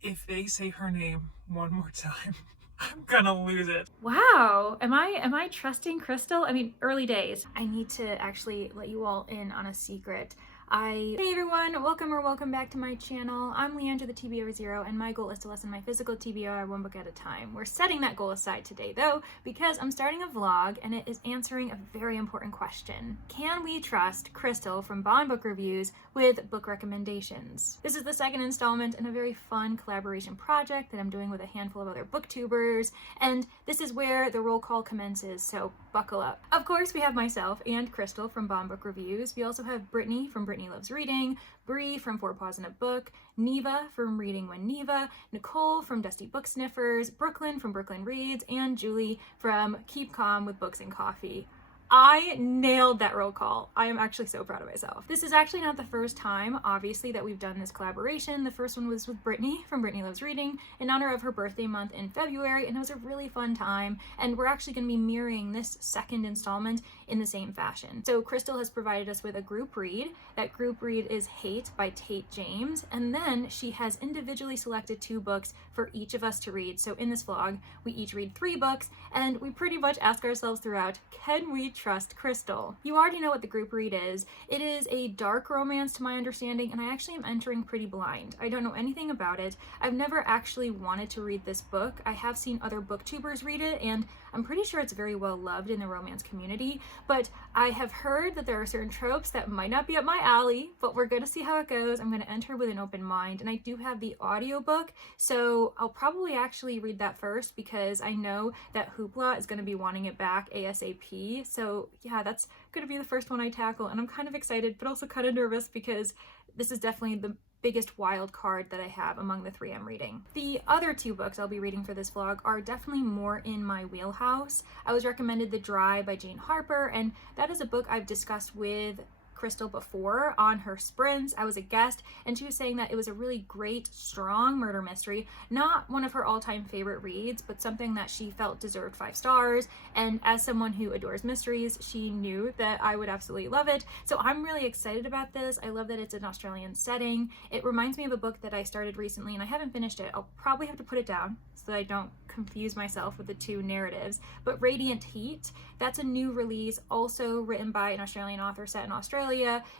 If they say her name one more time, I'm gonna lose it. Wow. Am I trusting Krystal? I mean, early days. I need to actually let you all in on a secret. Hey everyone, welcome back to my channel. I'm Leandra the TBR Zero, and my goal is to lessen my physical TBR one book at a time. We're setting that goal aside today though, because I'm starting a vlog and it is answering a very important question. Can we trust Krystal from Bond Book Reviews with book recommendations? This is the second installment in a very fun collaboration project that I'm doing with a handful of other booktubers, and this is where the roll call commences, so buckle up. Of course, we have myself and Krystal from Bond Book Reviews. We also have Brittany from Brittany Loves Reading, Bree from Four Paws in a Book, Neva from Reading When Neva, Nicole from Dusty Book Sniffers, Brooklyn from Brooklyn Reads, and Julie from Keep Calm with Books and Coffee. I nailed that roll call. I am actually so proud of myself. This is actually not the first time, obviously, that we've done this collaboration. The first one was with Brittany from Brittany Loves Reading in honor of her birthday month in February, and it was a really fun time. And we're actually going to be mirroring this second installment in the same fashion. So Krystal has provided us with a group read. That group read is Hate by Tate James, and then she has individually selected 2 books for each of us to read. So in this vlog, we each read 3 books, and we pretty much ask ourselves throughout, can we trust Krystal? You already know what the group read is. It is a dark romance to my understanding, and I actually am entering pretty blind. I don't know anything about it. I've never actually wanted to read this book. I have seen other booktubers read it, and I'm pretty sure it's very well loved in the romance community, but I have heard that there are certain tropes that might not be up my alley, but we're going to see how it goes. I'm going to enter with an open mind, and I do have the audiobook, so I'll probably actually read that first because I know that Hoopla is going to be wanting it back ASAP. So yeah, that's going to be the first one I tackle, and I'm kind of excited, but also kind of nervous because this is definitely the biggest wild card that I have among the 3 I'm reading. The other 2 books I'll be reading for this vlog are definitely more in my wheelhouse. I was recommended The Dry by Jane Harper, and that is a book I've discussed with Krystal before on her sprints. I was a guest, and she was saying that it was a really great, strong murder mystery. Not one of her all-time favorite reads, but something that she felt deserved 5 stars. And as someone who adores mysteries, she knew that I would absolutely love it. So I'm really excited about this. I love that it's an Australian setting. It reminds me of a book that I started recently, and I haven't finished it. I'll probably have to put it down so that I don't confuse myself with the 2 narratives. But Radiant Heat, that's a new release, also written by an Australian author set in Australia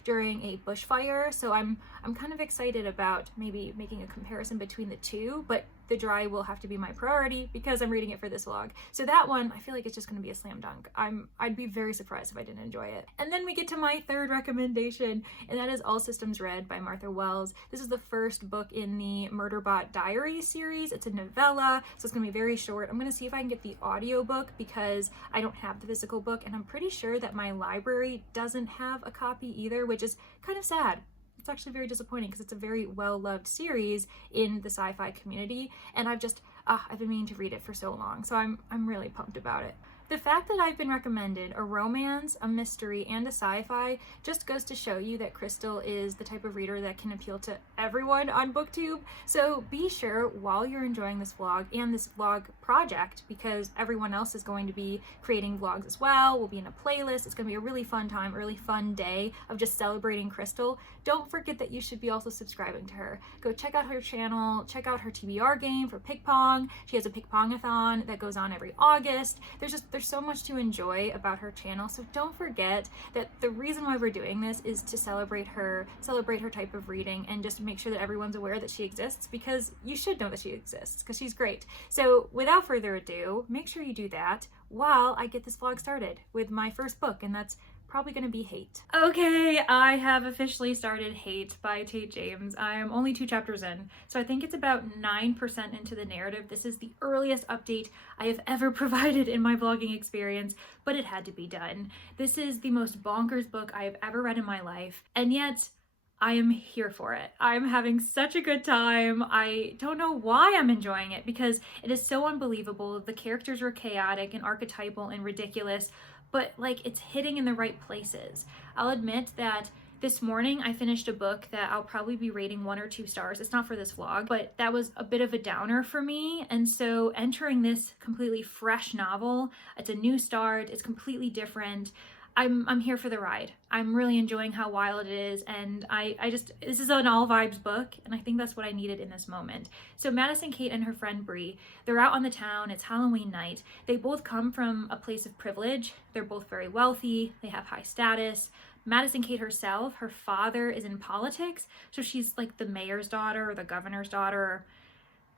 during a bushfire. So I'm kind of excited about maybe making a comparison between the 2, but The Dry will have to be my priority because I'm reading it for this vlog. So that one, I feel like it's just going to be a slam dunk. I'd be very surprised if I didn't enjoy it. And then we get to my 3rd recommendation, and that is All Systems Red by Martha Wells. This is the first book in the Murderbot Diaries series. It's a novella, so it's going to be very short. I'm going to see if I can get the audiobook because I don't have the physical book, and I'm pretty sure that my library doesn't have a copy either, which is kind of sad. It's actually very disappointing because it's a very well-loved series in the sci-fi community, and I've been meaning to read it for so long, so I'm really pumped about it. The fact that I've been recommended a romance, a mystery, and a sci-fi just goes to show you that Krystal is the type of reader that can appeal to everyone on BookTube. So be sure while you're enjoying this vlog and this vlog project, because everyone else is going to be creating vlogs as well, we'll be in a playlist, it's going to be a really fun time, a really fun day of just celebrating Krystal. Don't forget that you should be also subscribing to her. Go check out her channel, check out her TBR game for Ping Pong. She has a Ping Pongathon that goes on every August. There's so much to enjoy about her channel, so don't forget that the reason why we're doing this is to celebrate her type of reading and just make sure that everyone's aware that she exists, because you should know that she exists because she's great. So without further ado, make sure you do that while I get this vlog started with my first book, and that's probably gonna be Hate. Okay, I have officially started Hate by Tate James. I am only 2 chapters in, so I think it's about 9% into the narrative. This is the earliest update I have ever provided in my vlogging experience, but it had to be done. This is the most bonkers book I have ever read in my life, and yet I am here for it. I'm having such a good time. I don't know why I'm enjoying it because it is so unbelievable. The characters are chaotic and archetypal and ridiculous, but like it's hitting in the right places. I'll admit that this morning I finished a book that I'll probably be rating 1 or 2 stars. It's not for this vlog, but that was a bit of a downer for me. And so entering this completely fresh novel, it's a new start, it's completely different. I'm here for the ride. I'm really enjoying how wild it is, and this is an all vibes book, and I think that's what I needed in this moment. So Madison Kate and her friend Bree, they're out on the town. It's Halloween night. They both come from a place of privilege. They're both very wealthy. They have high status. Madison Kate herself, her father is in politics, so she's like the mayor's daughter or the governor's daughter, or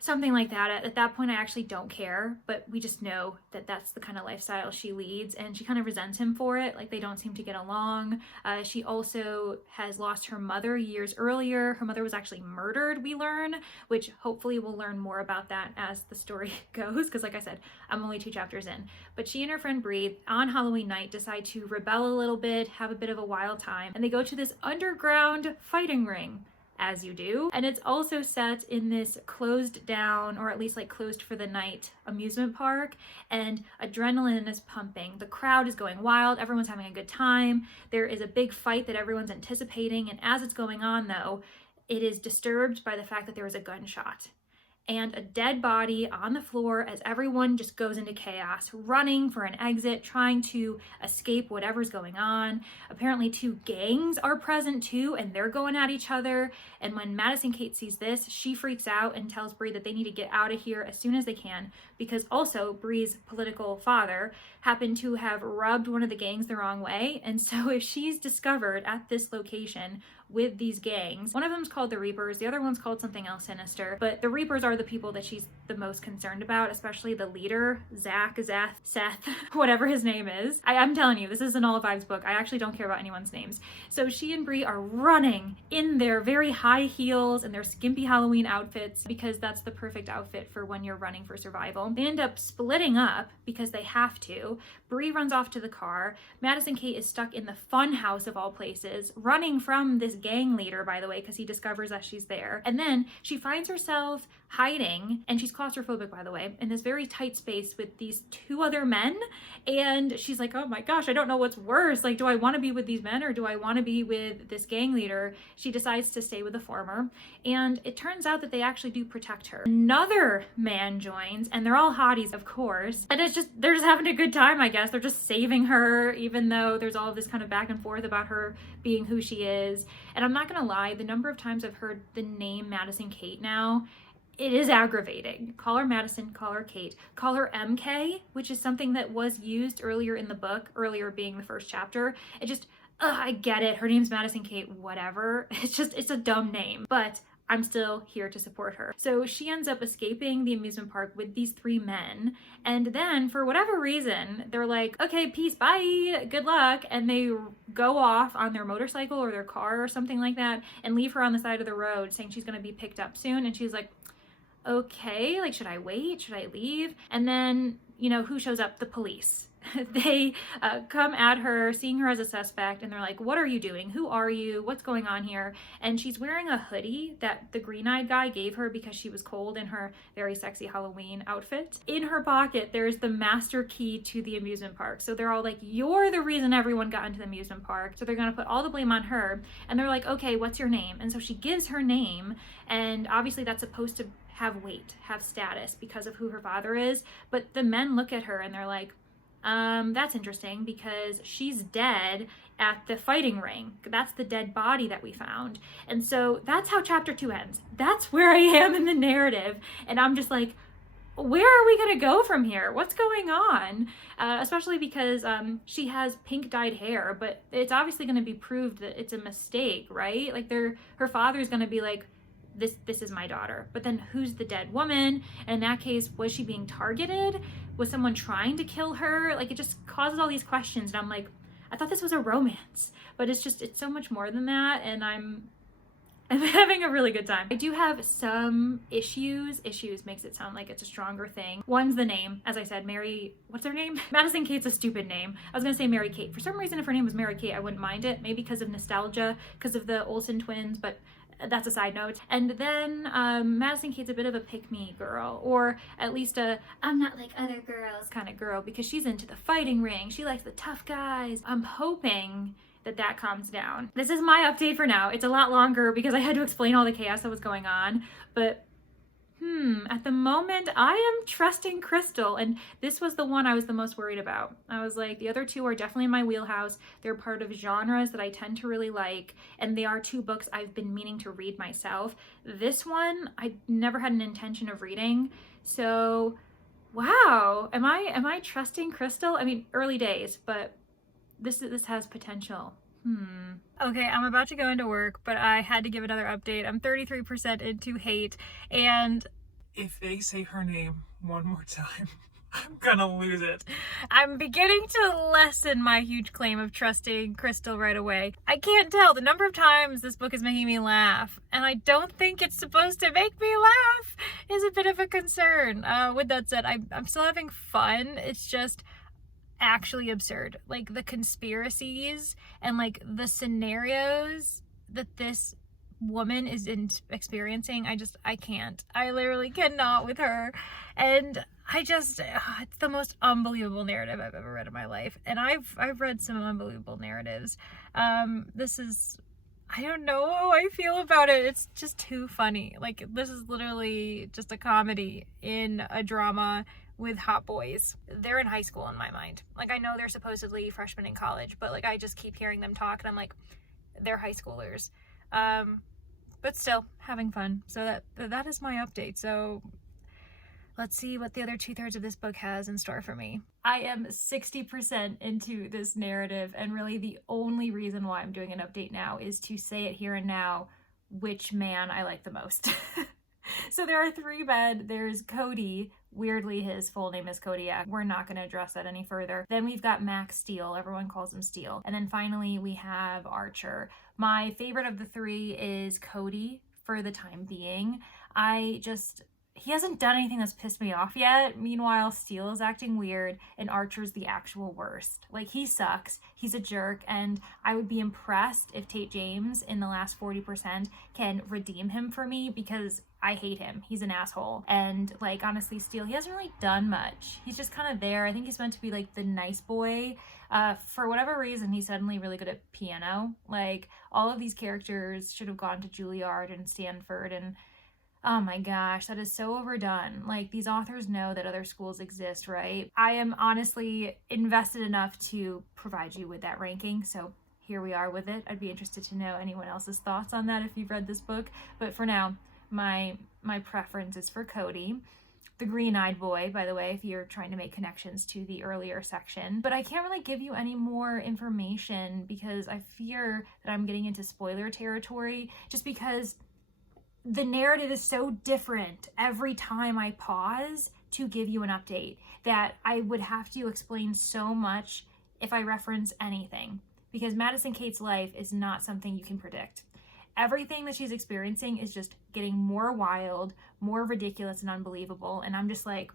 something like that. At that point, I actually don't care, but we just know that that's the kind of lifestyle she leads, and she kind of resents him for it. Like, they don't seem to get along. She also has lost her mother years earlier. Her mother was actually murdered, we learn, which hopefully we'll learn more about that as the story goes, because like I said, I'm only 2 chapters in. But she and her friend Bree, on Halloween night, decide to rebel a little bit, have a bit of a wild time, and they go to this underground fighting ring, as you do. And it's also set in this closed down, or at least like closed for the night, amusement park, and adrenaline is pumping. The crowd is going wild. Everyone's having a good time. There is a big fight that everyone's anticipating. And as it's going on though, it is disturbed by the fact that there was a gunshot and a dead body on the floor as everyone just goes into chaos, running for an exit, trying to escape whatever's going on. Apparently 2 gangs are present too, and they're going at each other. And when Madison Kate sees this, she freaks out and tells Bree that they need to get out of here as soon as they can, because also Bree's political father happened to have rubbed one of the gangs the wrong way. And so if she's discovered at this location with these gangs, one of them's called the Reapers, the other one's called something else sinister, but the Reapers are the people that she's the most concerned about, especially the leader, Seth, whatever his name is. I'm telling you, this is an all vibes book. I actually don't care about anyone's names. So she and Bree are running in their very high heels and their skimpy Halloween outfits, because that's the perfect outfit for when you're running for survival. They end up splitting up because they have to. Bree runs off to the car. Madison Kate is stuck in the fun house of all places, running from this gang leader, by the way, because he discovers that she's there. And then she finds herself hiding, and she's claustrophobic, by the way, in this very tight space with these 2 other men. And she's like, oh my gosh, I don't know what's worse. Like, do I want to be with these men or do I want to be with this gang leader? She decides to stay with the former. And it turns out that they actually do protect her. Another man joins, and they're all hotties, of course. And they're just having a good time, I guess. They're just saving her, even though there's all of this kind of back and forth about her being who she is. And I'm not gonna lie, the number of times I've heard the name Madison Kate now, it is aggravating. Call her Madison, call her Kate, call her MK, which is something that was used earlier in the book, earlier being the first chapter. It just, I get it. Her name's Madison Kate, whatever. It's a dumb name, but I'm still here to support her. So she ends up escaping the amusement park with these 3 men. And then for whatever reason, they're like, okay, peace, bye, good luck. And they go off on their motorcycle or their car or something like that and leave her on the side of the road saying she's gonna be picked up soon. And she's like, okay, like, should I wait? Should I leave? And then, you know, who shows up? The police. They come at her, seeing her as a suspect, and they're like, what are you doing? Who are you? What's going on here? And she's wearing a hoodie that the green-eyed guy gave her because she was cold in her very sexy Halloween outfit. In her pocket, there's the master key to the amusement park. So they're all like, you're the reason everyone got into the amusement park. So they're gonna put all the blame on her. And they're like, okay, what's your name? And so she gives her name, and obviously that's supposed to have weight, have status because of who her father is. But the men look at her and they're like, that's interesting because she's dead at the fighting ring. That's the dead body that we found. And so that's how chapter 2 ends. That's where I am in the narrative. And I'm just like, where are we gonna go from here? What's going on? Especially because she has pink dyed hair, but it's obviously gonna be proved that it's a mistake, right? Like her father's gonna be like, this is my daughter. But then who's the dead woman? And in that case, was she being targeted? Was someone trying to kill her? Like, it just causes all these questions. And I'm like, I thought this was a romance, but it's so much more than that. And I'm having a really good time. I do have some issues. Issues makes it sound like it's a stronger thing. One's the name. As I said, what's her name? Madison Kate's a stupid name. I was gonna say Mary Kate. For some reason, if her name was Mary Kate, I wouldn't mind it. Maybe because of nostalgia, because of the Olsen twins, but that's a side note. And then Madison Kate's a bit of a pick-me girl, or at least I'm not like other girls kind of girl, because she's into the fighting ring. She likes the tough guys. I'm hoping that calms down. This is my update for now. It's a lot longer because I had to explain all the chaos that was going on, but At the moment, I am trusting Krystal, and this was the one I was the most worried about. I was like, the other two are definitely in my wheelhouse. They're part of genres that I tend to really like, and they are two books I've been meaning to read myself. This one, I never had an intention of reading, so wow. Am I trusting Krystal? I mean, early days, but this has potential. Okay, I'm about to go into work, but I had to give another update. I'm 33% into Hate, and If they say her name one more time, I'm gonna lose it. I'm beginning to lessen my huge claim of trusting Krystal right away. I can't tell. The number of times this book is making me laugh, and I don't think it's supposed to make me laugh, is a bit of a concern. With that said, I'm still having fun. It's just actually absurd. Like, the conspiracies and like the scenarios that this woman is experiencing, I can't. I literally cannot with her. And it's the most unbelievable narrative I've ever read in my life. And I've read some unbelievable narratives. This is, I don't know how I feel about it. It's just too funny. Like, this is literally just a comedy in a drama with hot boys. They're in high school in my mind. Like, I know they're supposedly freshmen in college, but like, I just keep hearing them talk and I'm like, they're high schoolers. But still having fun. So that is my update. So let's see what the other 2/3 of this book has in store for me. I am 60% into this narrative, and really the only reason why I'm doing an update now is to say it here and now which man I like the most. So there are 3 men. There's Cody. Weirdly, his full name is Kodiak. We're not going to address that any further. Then we've got Max Steele. Everyone calls him Steele. And then finally, we have Archer. My favorite of the 3 is Cody for the time being. He hasn't done anything that's pissed me off yet. Meanwhile, Steele is acting weird, and Archer's the actual worst. Like, he sucks. He's a jerk, and I would be impressed if Tate James in the last 40% can redeem him for me, because I hate him. He's an asshole. And like, honestly, Steele, he hasn't really done much. He's just kind of there. I think he's meant to be like the nice boy. For whatever reason, he's suddenly really good at piano. Like, all of these characters should have gone to Juilliard and Stanford, and oh my gosh, that is so overdone. Like, these authors know that other schools exist, right? I am honestly invested enough to provide you with that ranking, so here we are with it. I'd be interested to know anyone else's thoughts on that if you've read this book. But for now, my preference is for Cody. The green-eyed boy, by the way, if you're trying to make connections to the earlier section. But I can't really give you any more information because I fear that I'm getting into spoiler territory, just because the narrative is so different every time I pause to give you an update that I would have to explain so much if I reference anything, because Madison Kate's life is not something you can predict. Everything that she's experiencing is just getting more wild, more ridiculous and unbelievable, and I'm just like,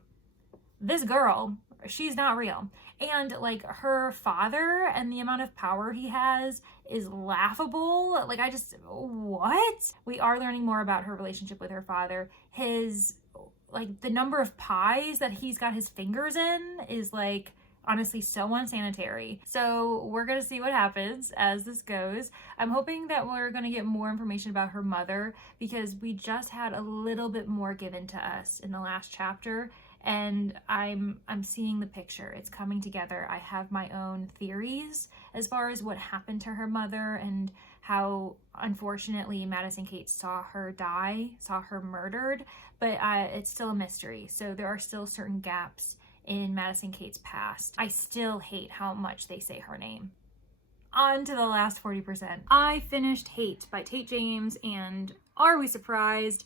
this girl, she's not real. And like, her father and the amount of power he has is laughable. Like, what? We are learning more about her relationship with her father. The number of pies that he's got his fingers in is like, honestly, so unsanitary. So we're gonna see what happens as this goes. I'm hoping that we're gonna get more information about her mother, because we just had a little bit more given to us in the last chapter, and I'm seeing the picture. It's coming together. I have my own theories as far as what happened to her mother and how, unfortunately, Madison Kate saw her die, saw her murdered, but it's still a mystery. So there are still certain gaps in Madison Kate's past. I still hate how much they say her name. On to the last 40%. I finished Hate by Tate James, and are we surprised?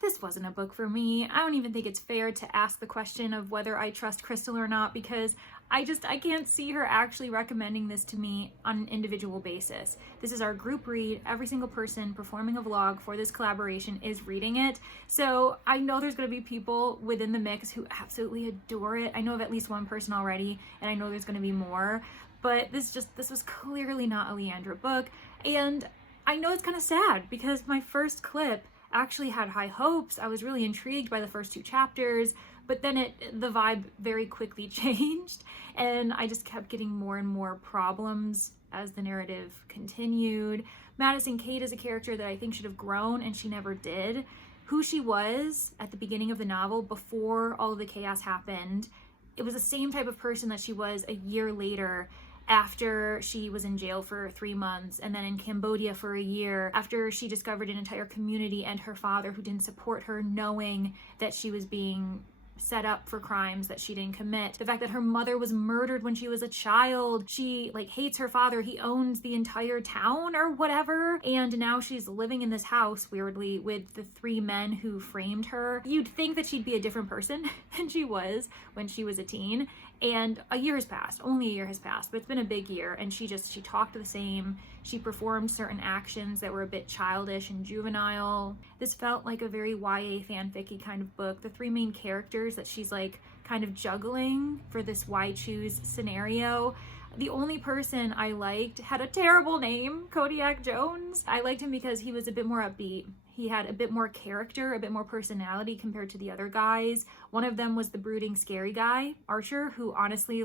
This wasn't a book for me. I don't even think it's fair to ask the question of whether I trust Krystal or not, because I can't see her actually recommending this to me on an individual basis. This is our group read. Every single person performing a vlog for this collaboration is reading it. So I know there's going to be people within the mix who absolutely adore it. I know of at least one person already, and I know there's going to be more. But this was clearly not a Leandra book. And I know it's kind of sad, because my first clip actually had high hopes. I was really intrigued by the first 2 chapters, but then the vibe very quickly changed, and I just kept getting more and more problems as the narrative continued. Madison Kate is a character that I think should have grown, and she never did. who she was at the beginning of the novel before all of the chaos happened. It was the same type of person that she was a year later, after she was in jail for 3 months and then in Cambodia for a year, after she discovered an entire community and her father who didn't support her, knowing that she was being set up for crimes that she didn't commit. The fact that her mother was murdered when she was a child. She hates her father. He owns the entire town or whatever. And now she's living in this house, weirdly, with the 3 men who framed her. You'd think that she'd be a different person than she was when she was a teen. And a year has passed, only a year has passed, but it's been a big year. And she talked the same. She performed certain actions that were a bit childish and juvenile. This felt like a very YA fanfic-y kind of book. The 3 main characters that she's kind of juggling for this why choose scenario. The only person I liked had a terrible name, Kodiak Jones. I liked him because he was a bit more upbeat. He had a bit more character, a bit more personality compared to the other guys. One of them was the brooding, scary guy, Archer, who honestly,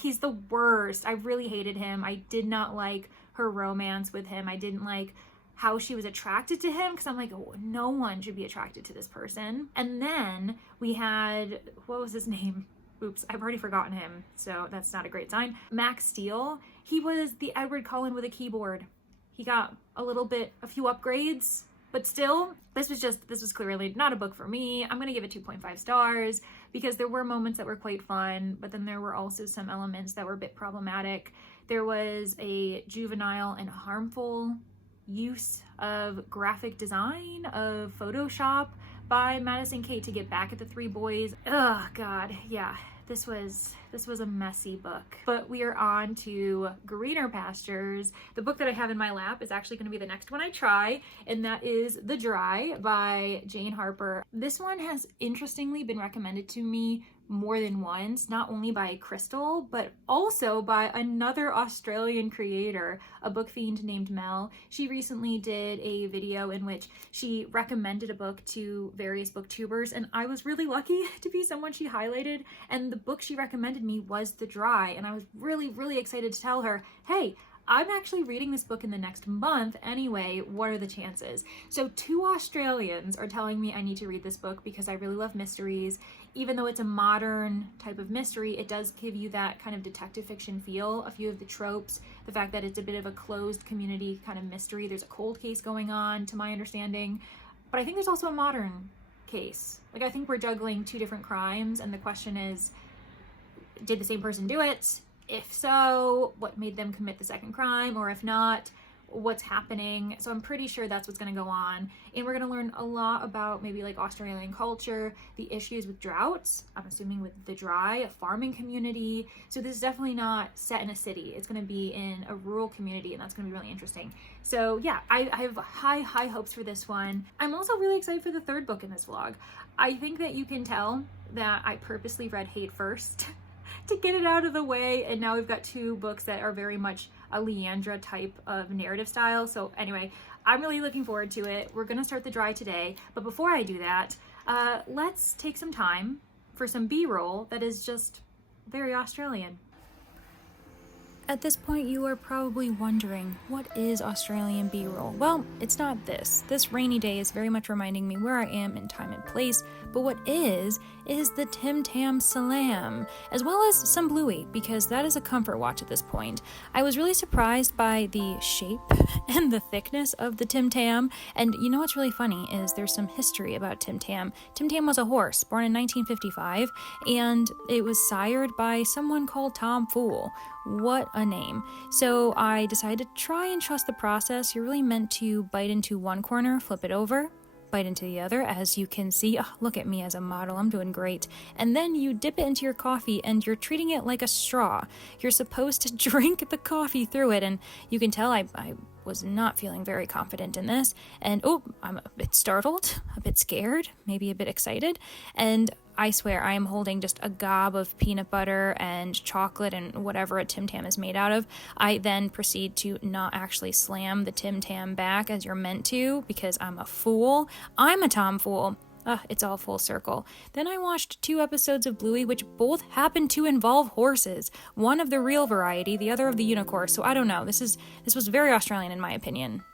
he's the worst. I really hated him. I did not like her romance with him. I didn't like how she was attracted to him, because I'm like, oh, no one should be attracted to this person. And then we had, what was his name? Oops, I've already forgotten him, so that's not a great sign. Max Steele. He was the Edward Cullen with a keyboard. He got a few upgrades, but still, this was clearly not a book for me. I'm gonna give it 2.5 stars because there were moments that were quite fun, but then there were also some elements that were a bit problematic. There was a juvenile and harmful use of graphic design, of Photoshop by Madison Kate to get back at the 3 boys. Oh God, yeah. This was a messy book. But we are on to Greener Pastures. The book that I have in my lap is actually going to be the next one I try, and that is The Dry by Jane Harper. This one has interestingly been recommended to me more than once, not only by Krystal, but also by another Australian creator, a book fiend named Mel. She recently did a video in which she recommended a book to various booktubers, and I was really lucky to be someone she highlighted, and the book she recommended me was The Dry, and I was really, really excited to tell her, hey, I'm actually reading this book in the next month anyway, what are the chances? So 2 Australians are telling me I need to read this book because I really love mysteries. Even though it's a modern type of mystery, it does give you that kind of detective fiction feel, a few of the tropes, the fact that it's a bit of a closed community kind of mystery. There's a cold case going on, to my understanding, but I think there's also a modern case. I think we're juggling 2 different crimes, and the question is, did the same person do it? If so, what made them commit the second crime? Or if not, what's happening? So I'm pretty sure that's what's going to go on. And we're going to learn a lot about maybe Australian culture, the issues with droughts, I'm assuming with The Dry, a farming community. So this is definitely not set in a city. It's going to be in a rural community, and that's going to be really interesting. So yeah, I have high hopes for this one. I'm also really excited for the 3rd book in this vlog. I think that you can tell that I purposely read Hate first to get it out of the way, and now we've got 2 books that are very much a Leandra type of narrative style. So anyway, I'm really looking forward to it. We're gonna start The Dry today, but before I do that, let's take some time for some B-roll that is just very Australian. At this point, you are probably wondering, what is Australian B-roll? Well, it's not this. This rainy day is very much reminding me where I am in time and place, but what is the Tim Tam Salam, as well as some Bluey, because that is a comfort watch at this point. I was really surprised by the shape and the thickness of the Tim Tam, and you know what's really funny is there's some history about Tim Tam. Tim Tam was a horse born in 1955, and it was sired by someone called Tom Fool. What a name. So I decided to try and trust the process. You're really meant to bite into one corner, flip it over, bite into the other, as you can see. Oh, look at me as a model, I'm doing great. And then you dip it into your coffee and you're treating it like a straw. You're supposed to drink the coffee through it, and you can tell I was not feeling very confident in this, and I'm a bit startled, a bit scared, maybe a bit excited, and I swear I am holding just a gob of peanut butter and chocolate and whatever a Tim Tam is made out of. I then proceed to not actually slam the Tim Tam back as you're meant to, because I'm a fool. I'm a tomfool. It's all full circle. Then I watched 2 episodes of Bluey, which both happened to involve horses. One of the real variety, the other of the unicorn. So I don't know. This was very Australian in my opinion.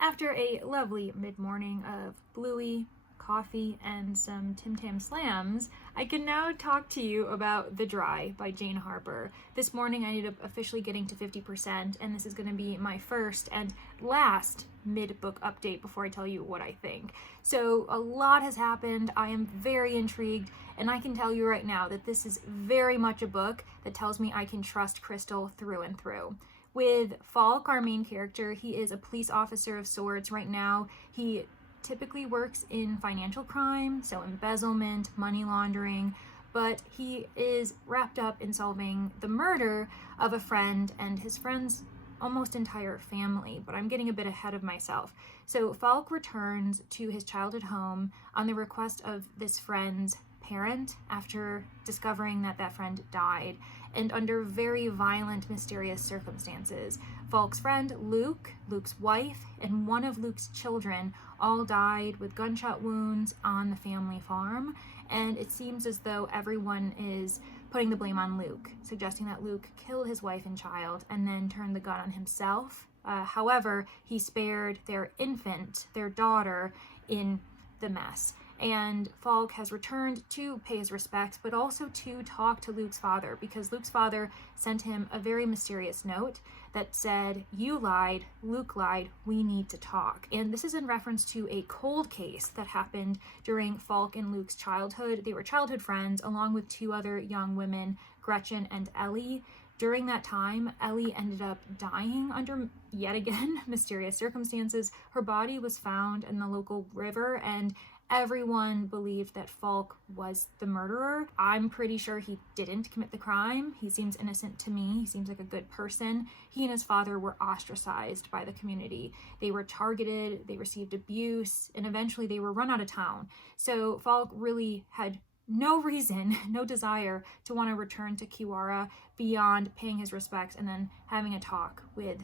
After a lovely mid-morning of Bluey, coffee, and some Tim Tam Slams, I can now talk to you about The Dry by Jane Harper. This morning I ended up officially getting to 50%, and this is going to be my first and last mid-book update before I tell you what I think. So a lot has happened, I am very intrigued, and I can tell you right now that this is very much a book that tells me I can trust Krystal through and through. With Falk, our main character, he is a police officer of sorts right now. He typically works in financial crime, so embezzlement, money laundering, but he is wrapped up in solving the murder of a friend and his friend's almost entire family, but I'm getting a bit ahead of myself. So Falk returns to his childhood home on the request of this friend's parent after discovering that that friend died, and under very violent, mysterious circumstances. Falk's friend, Luke, Luke's wife, and one of Luke's children all died with gunshot wounds on the family farm, and it seems as though everyone is putting the blame on Luke, suggesting that Luke killed his wife and child and then turned the gun on himself. However, he spared their infant, their daughter, in the mess. And Falk has returned to pay his respects, but also to talk to Luke's father, because Luke's father sent him a very mysterious note that said, "You lied, Luke lied, we need to talk." And this is in reference to a cold case that happened during Falk and Luke's childhood. They were childhood friends, along with two other young women, Gretchen and Ellie. During that time, Ellie ended up dying under, yet again, mysterious circumstances. Her body was found in the local river, and everyone believed that Falk was the murderer. I'm pretty sure he didn't commit the crime. He seems innocent to me. He seems like a good person. He and his father were ostracized by the community. They were targeted, they received abuse, and eventually they were run out of town. So Falk really had no reason, no desire to want to return to Kiwara beyond paying his respects and then having a talk with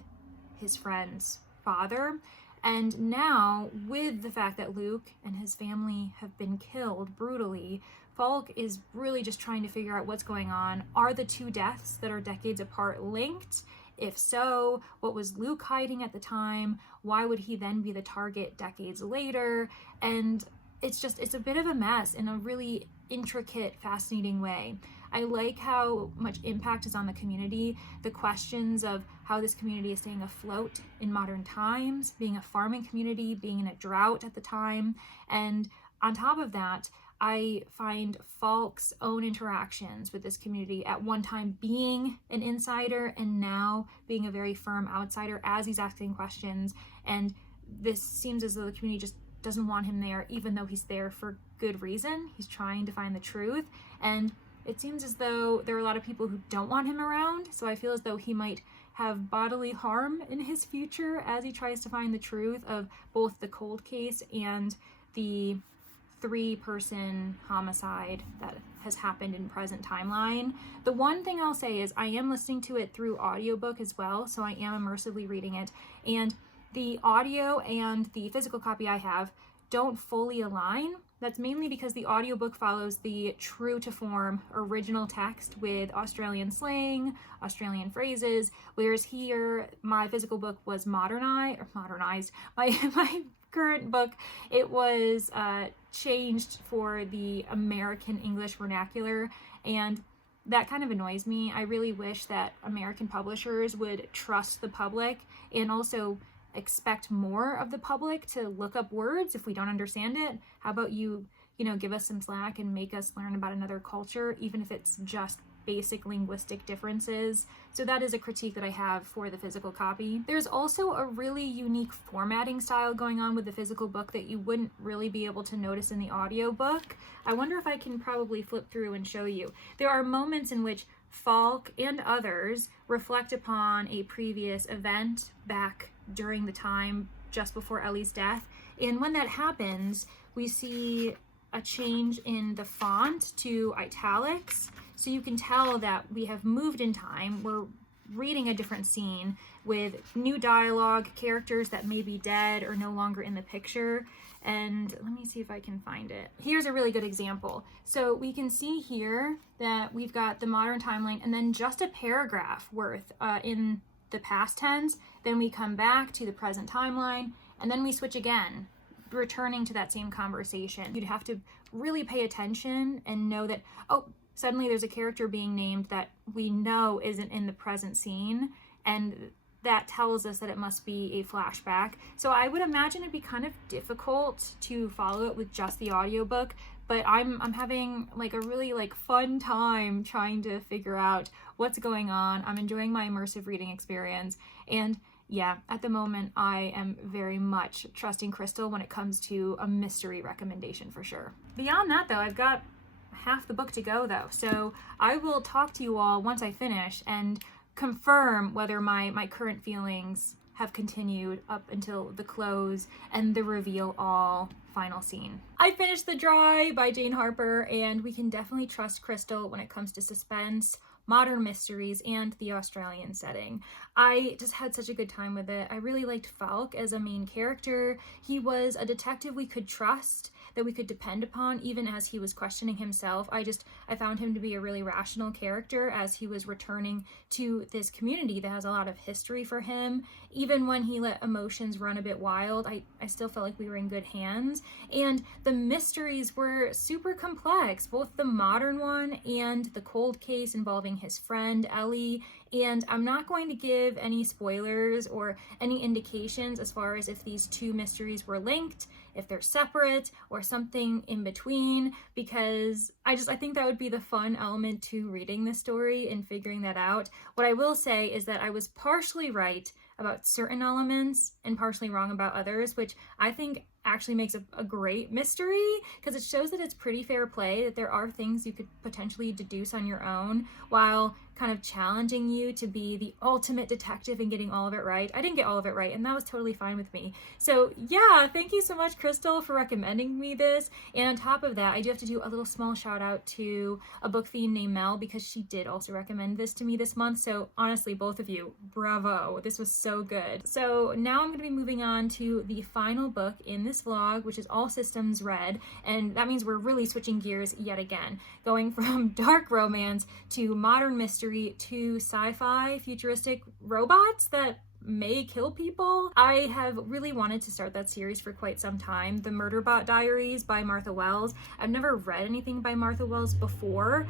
his friend's father. And now, with the fact that Luke and his family have been killed brutally, Falk is really just trying to figure out what's going on. Are the two deaths that are decades apart linked? If so, what was Luke hiding at the time? Why would he then be the target decades later? And it's a bit of a mess in a really intricate, fascinating way. I like how much impact is on the community, the questions of how this community is staying afloat in modern times, being a farming community, being in a drought at the time. And on top of that, I find Falk's own interactions with this community, at one time being an insider and now being a very firm outsider as he's asking questions. And this seems as though the community just doesn't want him there, even though he's there for good reason. He's trying to find the truth, and it seems as though there are a lot of people who don't want him around, so I feel as though he might have bodily harm in his future as he tries to find the truth of both the cold case and the 3-person homicide that has happened in present timeline. The one thing I'll say is I am listening to it through audiobook as well, so I am immersively reading it, and the audio and the physical copy I have don't fully align. That's mainly because the audiobook follows the true to form original text with Australian slang, Australian phrases, whereas here my physical book was modernized. My current book, it was changed for the American English vernacular, and that kind of annoys me. I really wish that American publishers would trust the public and also expect more of the public to look up words if we don't understand it. How about you give us some slack and make us learn about another culture, even if it's just basic linguistic differences. So that is a critique that I have for the physical copy. There's also a really unique formatting style going on with the physical book that you wouldn't really be able to notice in the audiobook. I wonder if I can probably flip through and show you. There are moments in which Falk and others reflect upon a previous event back during the time just before Ellie's death. And when that happens, we see a change in the font to italics. So you can tell that we have moved in time. We're reading a different scene with new dialogue, characters that may be dead or no longer in the picture. And let me see if I can find it. Here's a really good example. So we can see here that we've got the modern timeline and then just a paragraph worth in the past tense. Then we come back to the present timeline and then we switch again, returning to that same conversation. You'd have to really pay attention and know that, oh, suddenly there's a character being named that we know isn't in the present scene, and that tells us that it must be a flashback. So I would imagine it'd be kind of difficult to follow it with just the audiobook, but I'm having like a really like fun time trying to figure out what's going on. I'm enjoying my immersive reading experience, and yeah, at the moment I am very much trusting Krystal when it comes to a mystery recommendation for sure. Beyond that though, I've got half the book to go though, so I will talk to you all once I finish and confirm whether my current feelings have continued up until the close and the reveal all final scene. I finished The Dry by Jane Harper, and we can definitely trust Krystal when it comes to suspense, modern mysteries, and the Australian setting. I just had such a good time with it. I really liked Falk as a main character. He was a detective we could trust, that we could depend upon even as he was questioning himself. I found him to be a really rational character as he was returning to this community that has a lot of history for him. Even when he let emotions run a bit wild, I still felt like we were in good hands. And the mysteries were super complex, both the modern one and the cold case involving his friend Ellie. And I'm not going to give any spoilers or any indications as far as if these two mysteries were linked, if they're separate, or something in between, because I think that would be the fun element to reading this story and figuring that out. What I will say is that I was partially right about certain elements and partially wrong about others, which I think actually makes a great mystery, because it shows that it's pretty fair play, that there are things you could potentially deduce on your own while kind of challenging you to be the ultimate detective and getting all of it right. I didn't get all of it right, and that was totally fine with me. So yeah, thank you so much, Krystal, for recommending me this. And on top of that, I do have to do a little small shout out to a book fiend named Mel, because she did also recommend this to me this month. So honestly, both of you, bravo. This was so good. So now I'm going to be moving on to the final book in this vlog, which is All Systems Red, and that means we're really switching gears yet again, going from dark romance to modern mystery to sci-fi futuristic robots that may kill people. I have really wanted to start that series for quite some time. The Murderbot Diaries by Martha Wells. I've never read anything by Martha Wells before.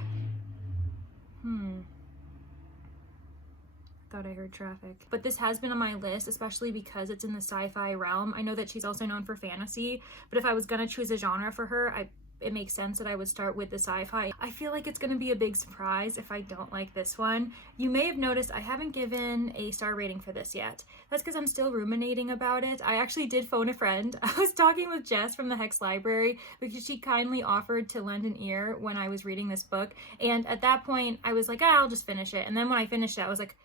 Thought I heard traffic. But this has been on my list, especially because it's in the sci-fi realm. I know that she's also known for fantasy, but if I was gonna choose a genre for her, it makes sense that I would start with the sci-fi. I feel like it's gonna be a big surprise if I don't like this one. You may have noticed I haven't given a star rating for this yet. That's because I'm still ruminating about it. I actually did phone a friend. I was talking with Jess from the Hex Library because she kindly offered to lend an ear when I was reading this book. And at that point, I was like, I'll just finish it. And then when I finished it, I was like,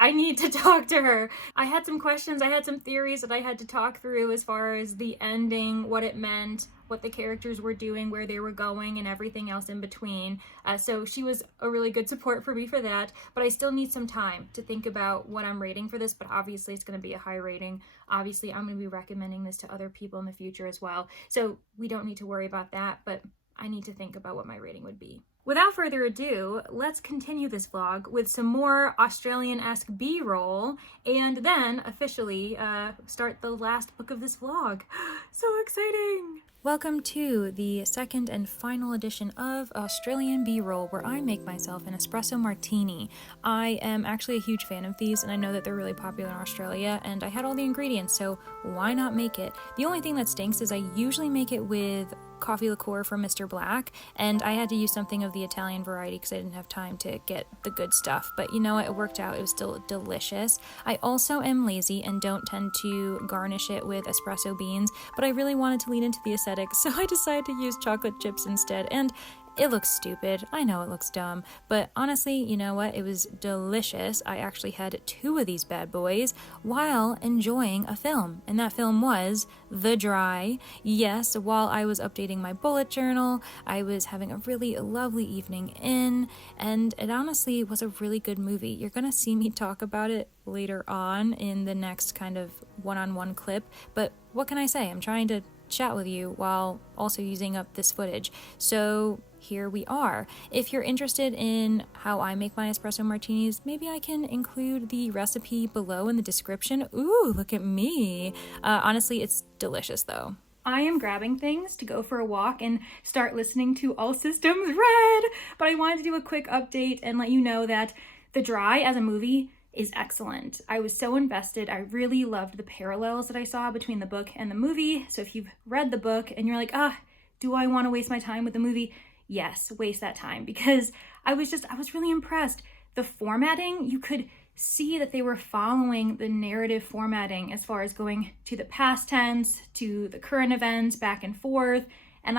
I need to talk to her. I had some questions, I had some theories that I had to talk through as far as the ending, what it meant, what the characters were doing, where they were going, and everything else in between. So she was a really good support for me for that, but I still need some time to think about what I'm rating for this, but obviously it's going to be a high rating. Obviously I'm going to be recommending this to other people in the future as well, so we don't need to worry about that, but I need to think about what my rating would be. Without further ado, let's continue this vlog with some more Australian-esque B-roll, and then officially start the last book of this vlog. So exciting! Welcome to the second and final edition of Australian B-roll, where I make myself an espresso martini. I am actually a huge fan of these, and I know that they're really popular in Australia, and I had all the ingredients, so why not make it? The only thing that stinks is I usually make it with coffee liqueur from Mr. Black, and I had to use something of the Italian variety because I didn't have time to get the good stuff, but you know what, it worked out. It was still delicious. I also am lazy and don't tend to garnish it with espresso beans, but I really wanted to lean into the aesthetic, so I decided to use chocolate chips instead, and it looks stupid. I know it looks dumb, but honestly, you know what? It was delicious. I actually had 2 of these bad boys while enjoying a film, and that film was The Dry. Yes, while I was updating my bullet journal, I was having a really lovely evening in, and it honestly was a really good movie. You're gonna see me talk about it later on in the next kind of one-on-one clip, but what can I say? I'm trying to chat with you while also using up this footage. So here we are. If you're interested in how I make my espresso martinis, maybe I can include the recipe below in the description. Ooh, look at me. Honestly, it's delicious though. I am grabbing things to go for a walk and start listening to All Systems Red, but I wanted to do a quick update and let you know that The Dry as a movie is excellent. I was so invested. I really loved the parallels that I saw between the book and the movie. So if you've read the book and you're like, do I want to waste my time with the movie? Yes, waste that time, because I was really impressed. The formatting, you could see that they were following the narrative formatting as far as going to the past tense, to the current events, back and forth. And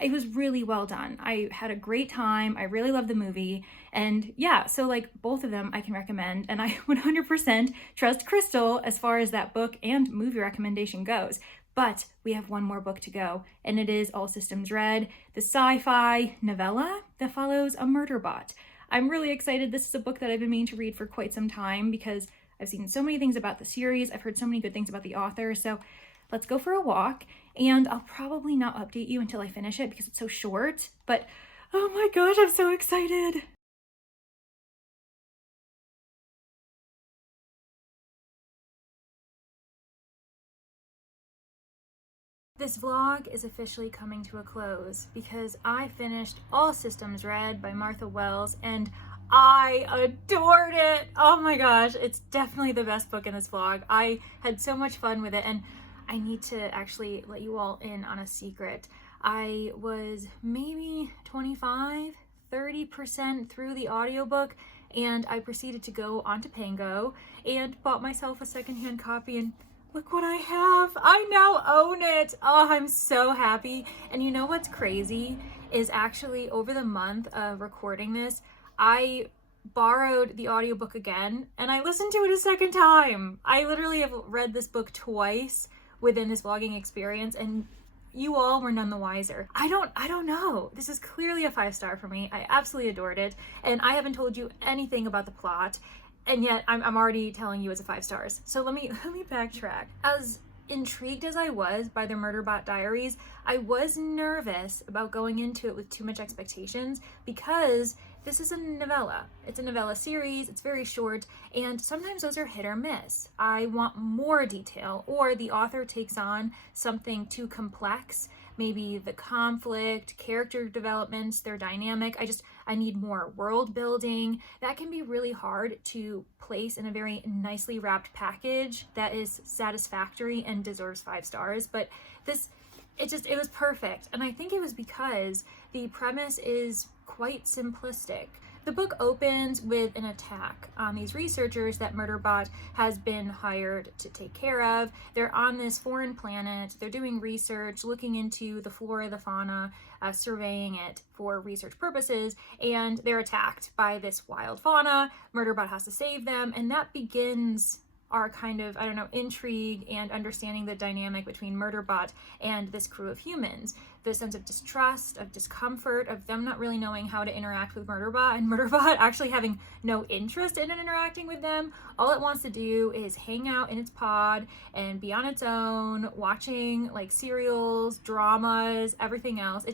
it was really well done. I had a great time. I really loved the movie. And yeah, so like both of them I can recommend. And I 100% trust Krystal as far as that book and movie recommendation goes. But we have one more book to go, and it is All Systems Red, the sci-fi novella that follows a murder bot. I'm really excited. This is a book that I've been meaning to read for quite some time because I've seen so many things about the series. I've heard so many good things about the author. So let's go for a walk, and I'll probably not update you until I finish it because it's so short. But oh my gosh, I'm so excited. This vlog is officially coming to a close because I finished All Systems Red by Martha Wells and I adored it. Oh my gosh, it's definitely the best book in this vlog. I had so much fun with it, and I need to actually let you all in on a secret. I was maybe 25-30% through the audiobook, and I proceeded to go onto Pango and bought myself a secondhand copy, and look what I have. I now own it. Oh, I'm so happy. And you know what's crazy is actually over the month of recording this, I borrowed the audiobook again and I listened to it a second time. I literally have read this book twice within this vlogging experience, and you all were none the wiser. I don't know. This is clearly a 5-star for me. I absolutely adored it. And I haven't told you anything about the plot. And yet I'm already telling you it's a 5 stars. So let me backtrack. As intrigued as I was by the Murderbot Diaries, I was nervous about going into it with too much expectations because this is a novella. It's a novella series, it's very short, and sometimes those are hit or miss. I want more detail, or the author takes on something too complex, maybe the conflict, character developments, their dynamic. I need more world building. That can be really hard to place in a very nicely wrapped package that is satisfactory and deserves 5 stars. But it was perfect. And I think it was because the premise is quite simplistic. The book opens with an attack on these researchers that Murderbot has been hired to take care of. They're on this foreign planet. They're doing research, looking into the flora, the fauna, surveying it for research purposes, and they're attacked by this wild fauna. Murderbot has to save them, and that begins our kind of, intrigue and understanding the dynamic between Murderbot and this crew of humans. The sense of distrust, of discomfort, of them not really knowing how to interact with Murderbot, and Murderbot actually having no interest in interacting with them. All it wants to do is hang out in its pod and be on its own, watching like serials, dramas, everything else.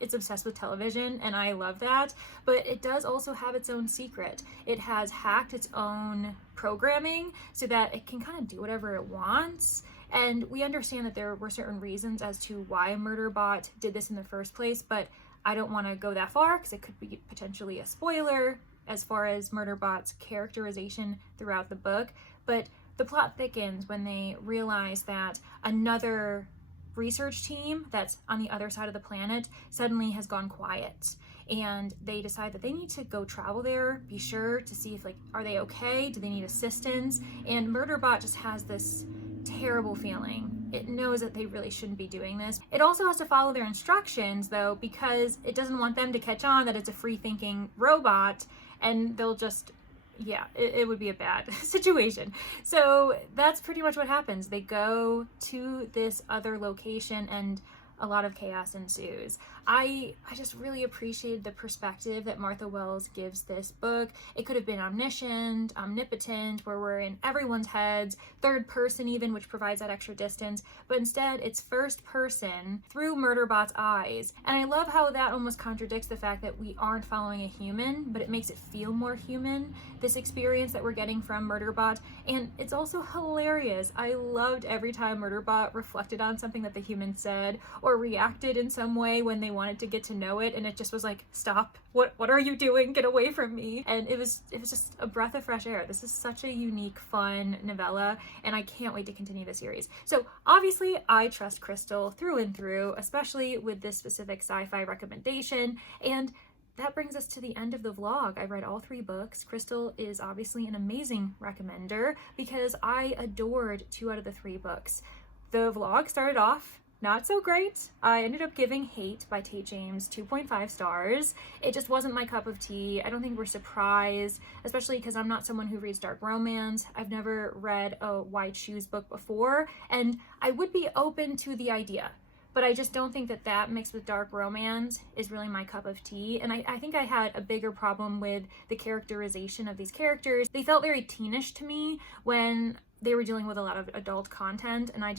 It's obsessed with television, and I love that. But it does also have its own secret. It has hacked its own programming so that it can kind of do whatever it wants. And we understand that there were certain reasons as to why Murderbot did this in the first place, but I don't want to go that far because it could be potentially a spoiler as far as Murderbot's characterization throughout the book. But the plot thickens when they realize that another research team that's on the other side of the planet suddenly has gone quiet, and they decide that they need to go travel there, be sure to see if are they okay, do they need assistance. And Murderbot just has this terrible feeling. It knows that they really shouldn't be doing this. It also has to follow their instructions though, because it doesn't want them to catch on that it's a free thinking robot, and they'll just it would be a bad situation. So that's pretty much what happens. They go to this other location, and a lot of chaos ensues. I just really appreciated the perspective that Martha Wells gives this book. It could have been omniscient, omnipotent, where we're in everyone's heads, third person even, which provides that extra distance, but instead it's first person through Murderbot's eyes. And I love how that almost contradicts the fact that we aren't following a human, but it makes it feel more human, this experience that we're getting from Murderbot. And it's also hilarious. I loved every time Murderbot reflected on something that the human said or reacted in some way when they wanted to get to know it, and it just was like, stop, what are you doing, get away from me. And it was just a breath of fresh air. This is such a unique, fun novella, and I can't wait to continue the series. So obviously I trust Krystal through and through, especially with this specific sci-fi recommendation. And that brings us to the end of the vlog. I read all 3 books. Krystal is obviously an amazing recommender because I adored 2 out of the 3 books. The vlog started off not so great. I ended up giving Hate by Tate James 2.5 stars. It just wasn't my cup of tea. I don't think we're surprised, especially because I'm not someone who reads dark romance. I've never read a White Shoes book before, and I would be open to the idea, but I just don't think that that mixed with dark romance is really my cup of tea. And I think I had a bigger problem with the characterization of these characters. They felt very teenish to me when they were dealing with a lot of adult content, and I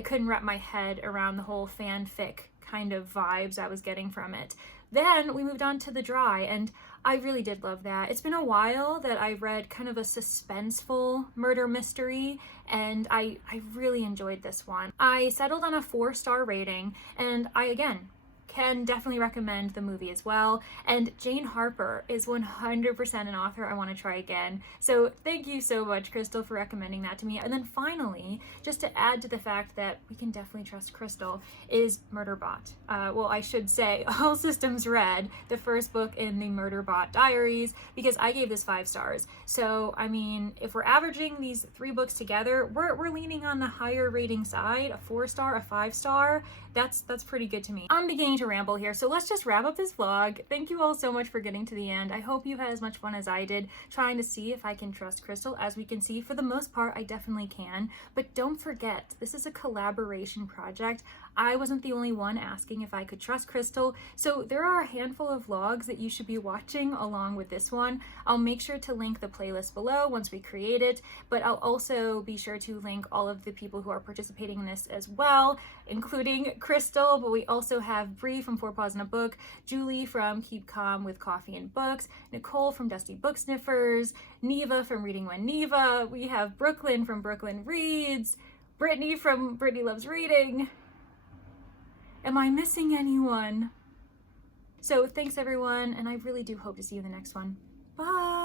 couldn't wrap my head around the whole fanfic kind of vibes I was getting from it. Then we moved on to The Dry, and I really did love that. It's been a while that I read kind of a suspenseful murder mystery, and I really enjoyed this one. I settled on a 4-star rating, and I, again, can definitely recommend the movie as well. And Jane Harper is 100% an author I want to try again. So thank you so much, Krystal, for recommending that to me. And then finally, just to add to the fact that we can definitely trust Krystal, is Murderbot. Well, I should say All Systems Red, the first book in the Murderbot diaries, because I gave this 5 stars. So, I mean, if we're averaging these 3 books together, we're leaning on the higher rating side, a 4-star, a 5-star. That's pretty good to me. I'm beginning to ramble here, so let's just wrap up this vlog. Thank you all so much for getting to the end. I hope you had as much fun as I did trying to see if I can trust Krystal. As we can see, for the most part, I definitely can. But don't forget, this is a collaboration project. I wasn't the only one asking if I could trust Krystal, so there are a handful of vlogs that you should be watching along with this one. I'll make sure to link the playlist below once we create it, but I'll also be sure to link all of the people who are participating in this as well, including Krystal, but we also have Bree from 4 Paws in a Book, Julie from Keep Calm with Coffee and Books, Nicole from Dusty Book Sniffers, Neva from Reading When Neva, we have Brooklyn from Brooklyn Reads, Brittany from Brittany Loves Reading. Am I missing anyone? So thanks everyone, and I really do hope to see you in the next one. Bye!